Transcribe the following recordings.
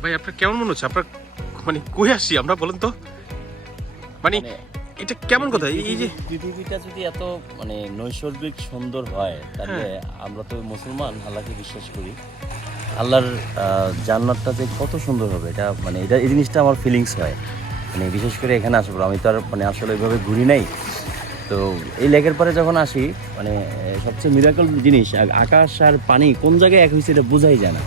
ভাই আপনার কেমন মনে হচ্ছে? আপনার মানে কই আসছি আমরা বলেন তো, মানে এটা কেমন কথা? এই যে পৃথিবীটা যদি এত মানে নৈসর্গিক সুন্দর হয় তাহলে আমরা তো মুসলমান, আল্লাহকে বিশ্বাস করি। আল্লাহর জান্নাতটা যে কত সুন্দর হবে এটা মানে এটা এই জিনিসটা আমার ফিলিংস হয়। মানে বিশেষ করে এখানে আসার পর আমি তো আর মানে আসলে ওইভাবে ঘুরি নাই, তো এই লেকের পরে যখন আসি মানে সবচেয়ে মিরাকল জিনিস আকাশ আর পানি কোন জায়গায় এক হয়েছে এটা বোঝাই যায় না।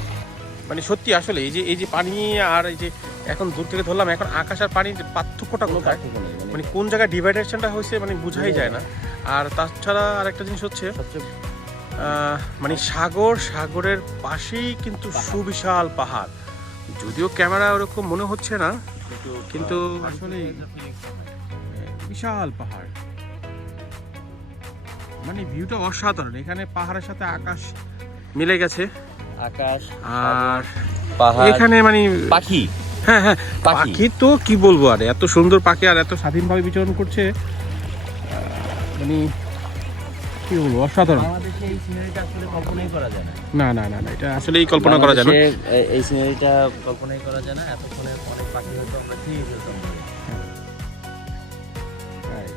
মানে সত্যি আসলে এই যে পানি আর এই যে এখন দূর থেকে ধরলাম, এখন আকাশ আর পানির পার্থক্যটা কোথায়, মানে কোন জায়গায় ডিভাইডেশনটা হয়েছে মানে বোঝাই যায় না। আর তাছাড়া আরেকটা জিনিস হচ্ছে সবচেয়ে মানে সাগরের পাশেই কিন্তু সুবিশাল পাহাড়। যদিও ক্যামেরা ওরকম মনে হচ্ছে না, কিন্তু আসলে বিশাল পাহাড়, মানে ভিউটা অসাধারণ। এখানে পাহাড়ের সাথে আকাশ মিলে গেছে, আকাশ আর পাহাড় এখানে মানে পাখি। হ্যাঁ হ্যাঁ পাখি। পাখি তো কি বলবো, আর এত সুন্দর পাখি আর এত স্বাধীনভাবে বিচরণ করছে, মানে কি বলবো, অসাধারণ। বাংলাদেশে এই সিনারিটা আসলে কল্পনাই করা যায় না। না না না না, এটা আসলেই কল্পনা করা যায় না। বাংলাদেশে এই সিনারিটা কল্পনাই করা যায় না। এতক্ষণে অনেক পাখি হয়তো আমরা খেয়ে ফেলতাম। Right.